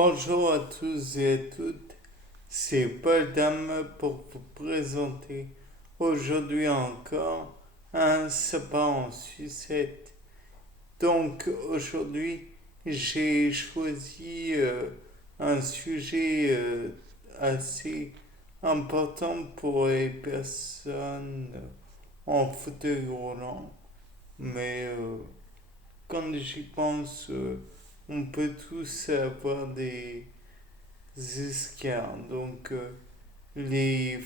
Bonjour à tous et à toutes, c'est Paul Dame pour vous présenter aujourd'hui encore un sabbat en sucette. Donc aujourd'hui j'ai choisi un sujet assez important pour les personnes en fauteuil roulant, mais quand j'y pense, on peut tous avoir des escarres. Donc, les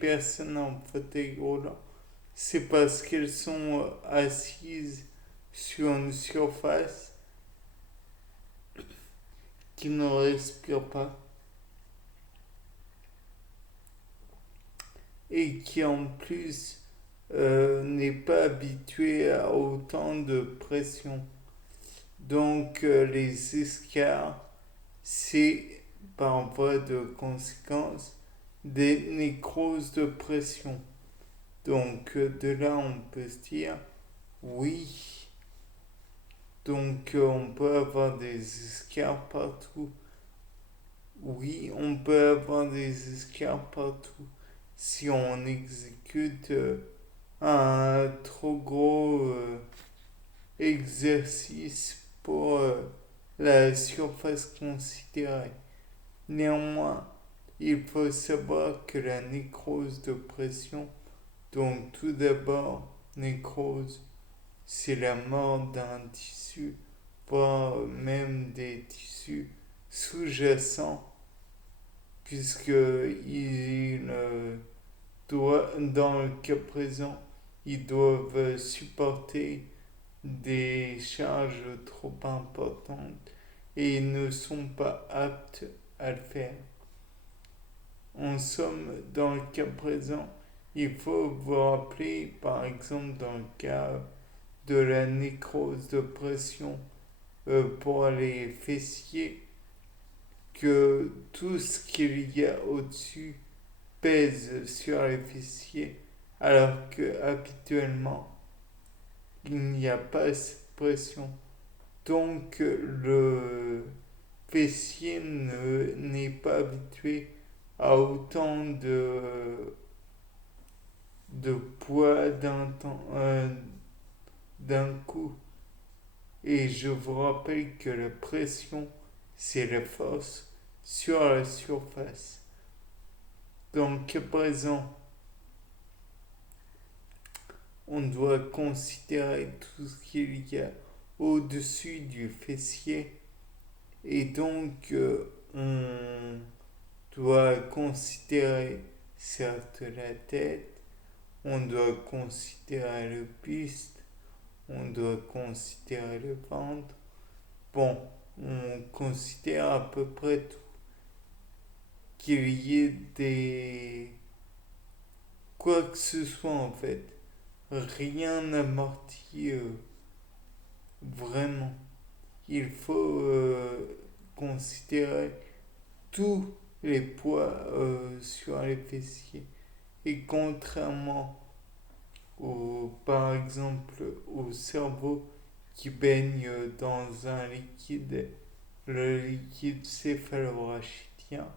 personnes en fauteuil roulant, c'est parce qu'elles sont assises sur une surface qui ne respire pas et qui en plus n'est pas habituée à autant de pression. Donc, les escarres, c'est par voie de conséquence des nécroses de pression. Donc de là, on peut se dire, oui, donc on peut avoir des escarres partout. Oui, on peut avoir des escarres partout si on exécute un trop gros exercice pour la surface considérée. Néanmoins, il faut savoir que la nécrose de pression, donc tout d'abord, nécrose, c'est la mort d'un tissu, voire même des tissus sous-jacents, puisqu'ils dans le cas présent, ils doivent supporter des charges trop importantes et ils ne sont pas aptes à le faire. En somme, dans le cas présent, il faut vous rappeler, par exemple, dans le cas de la nécrose de pression pour les fessiers, que tout ce qu'il y a au-dessus pèse sur les fessiers, alors que habituellement, il n'y a pas cette pression. Donc, le fessier n'est pas habitué à autant de poids d'un coup. Et je vous rappelle que la pression, c'est la force sur la surface. Donc à présent, on doit considérer tout ce qu'il y a au-dessus du fessier. Et donc, on doit considérer certes la tête, on doit considérer le buste, on doit considérer le ventre. Bon, on considère à peu près tout. Qu'il y ait des... quoi que ce soit en fait. Rien n'amortit vraiment. Il faut considérer tous les poids sur les fessiers. Et contrairement par exemple, au cerveau qui baigne dans un liquide, le liquide céphalorachidien,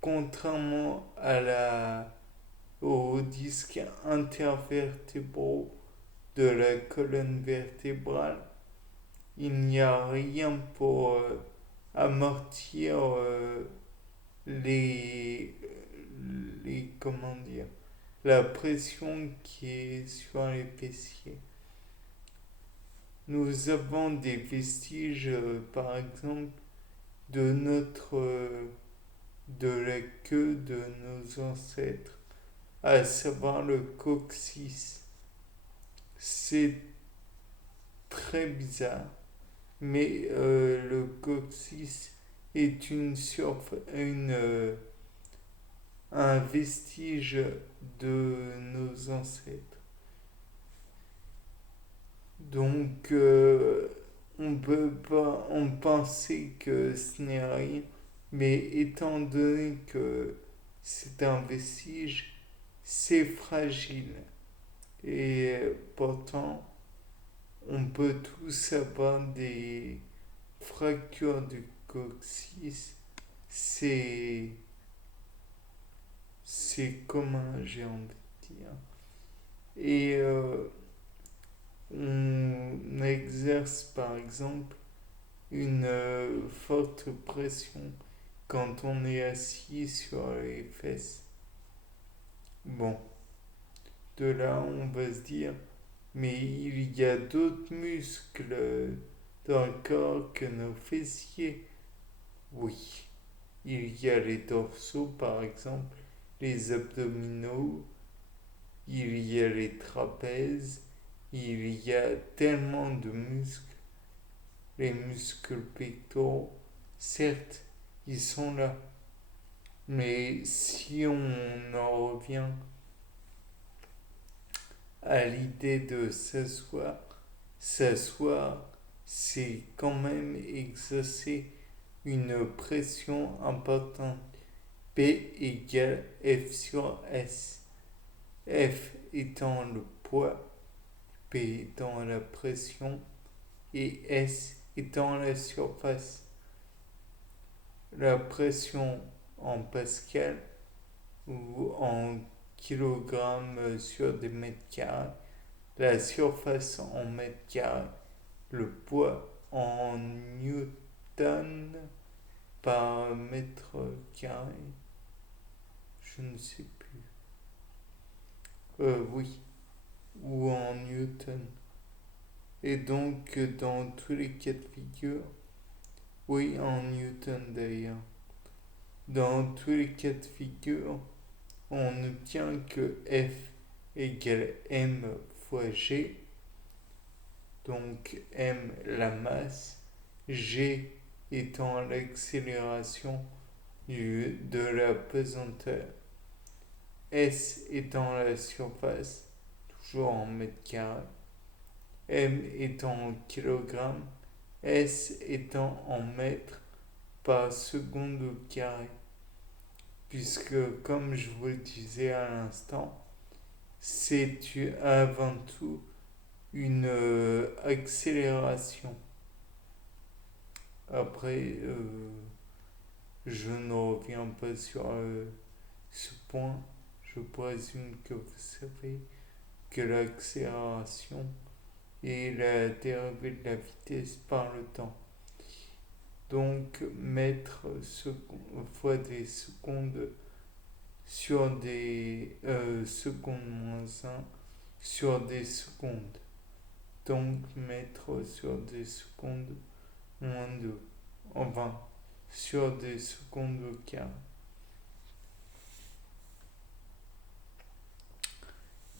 contrairement aux disques intervertébraux de la colonne vertébrale, il n'y a rien pour amortir les, comment dire, la pression qui est sur les fessiers. Nous avons des vestiges, par exemple, de de la queue de nos ancêtres, à savoir le coccyx. C'est très bizarre, mais le coccyx est un vestige de nos ancêtres. Donc, on peut pas en penser que ce n'est rien, mais étant donné que c'est un vestige, c'est fragile. Et pourtant, on peut tous avoir fracture du coccyx, c'est commun, j'ai envie de dire. Et on exerce par exemple une forte pression quand on est assis sur les fesses. Bon, de là on va se dire, mais il y a d'autres muscles dans le corps que nos fessiers. Oui, il y a les dorsaux par exemple, les abdominaux, il y a les trapèzes, il y a tellement de muscles. Les muscles pectoraux, certes, ils sont là. Mais si on en revient à l'idée de s'asseoir, c'est quand même exercer une pression importante. P égale F sur S. F étant le poids, P étant la pression et S étant la surface. La pression en pascal ou en kilogrammes sur des mètres carrés, la surface en mètres carrés, le poids en newton par mètre carré, je ne sais plus. Oui, ou en newton. Et donc, dans tous les cas de figure, oui, en newton d'ailleurs, dans tous les cas de figure, on obtient que F égale m fois g, donc m la masse, g étant l'accélération de la pesanteur, S étant la surface, toujours en mètres carrés, m étant en kilogrammes, S étant en mètres par seconde au carré. Puisque, comme je vous le disais à l'instant, c'est avant tout une accélération. Après, je ne reviens pas sur ce point. Je présume que vous savez que l'accélération est la dérivée de la vitesse par le temps. Donc, mettre fois des secondes sur des secondes moins 1 sur des secondes. Donc, mettre sur des secondes moins 2. Enfin, sur des secondes au carré.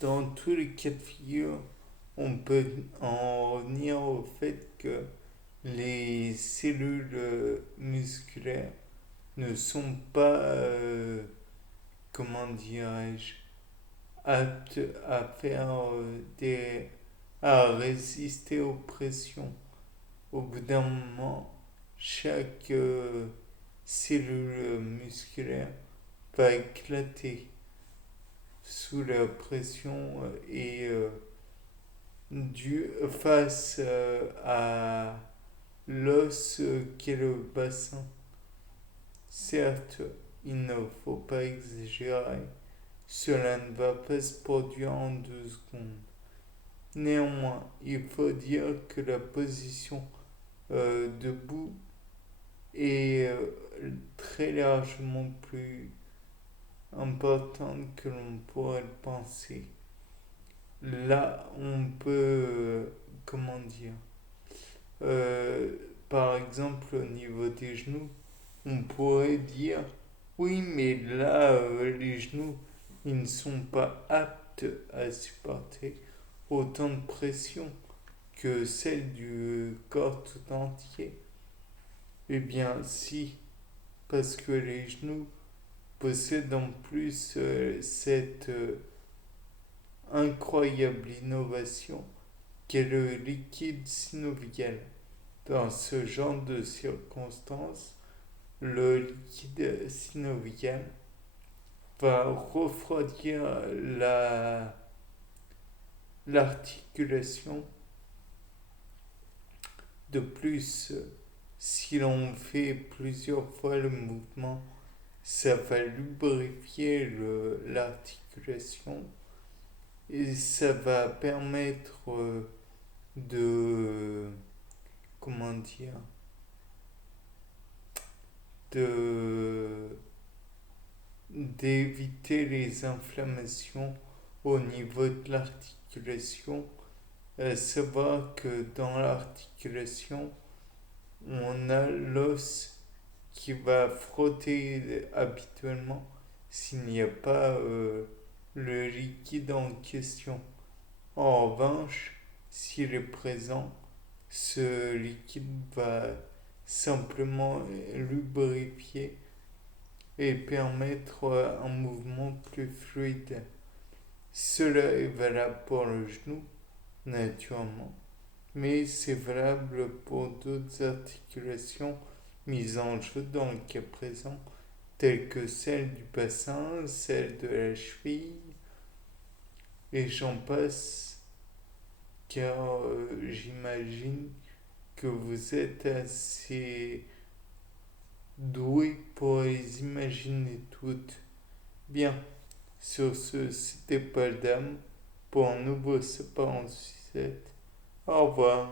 Dans tous les cas de figure, on peut en revenir au fait que les cellules musculaires ne sont pas, comment dirais-je, aptes à faire à résister aux pressions. Au bout d'un moment, chaque cellule musculaire va éclater sous la pression et face à l'os qu'est le bassin. Certes, il ne faut pas exagérer, cela ne va pas se produire en 2 secondes. Néanmoins, il faut dire que la position debout est très largement plus importante que l'on pourrait le penser. Là, on peut, comment dire, par exemple au niveau des genoux, on pourrait dire, oui, mais là, les genoux, ils ne sont pas aptes à supporter autant de pression que celle du corps tout entier. Eh bien, si, parce que les genoux possèdent en plus cette incroyable innovation qu'est le liquide synovial. Dans ce genre de circonstances, le liquide synovial va refroidir l'articulation. De plus, si l'on fait plusieurs fois le mouvement, ça va lubrifier l'articulation et ça va permettre de, comment dire, de d'éviter les inflammations au niveau de l'articulation. Savoir que dans l'articulation, on a l'os qui va frotter habituellement s'il n'y a pas le liquide en question. En revanche, s'il est présent, ce liquide va simplement lubrifier et permettre un mouvement plus fluide. Cela est valable pour le genou, naturellement, mais c'est valable pour d'autres articulations mises en jeu dans le cas présent, telles que celle du bassin, celle de la cheville, et j'en passe, car j'imagine que vous êtes assez doué pour les imaginer toutes. Bien, sur ce, c'était Paul Dame pour un nouveau Sapin en sucette. Au revoir.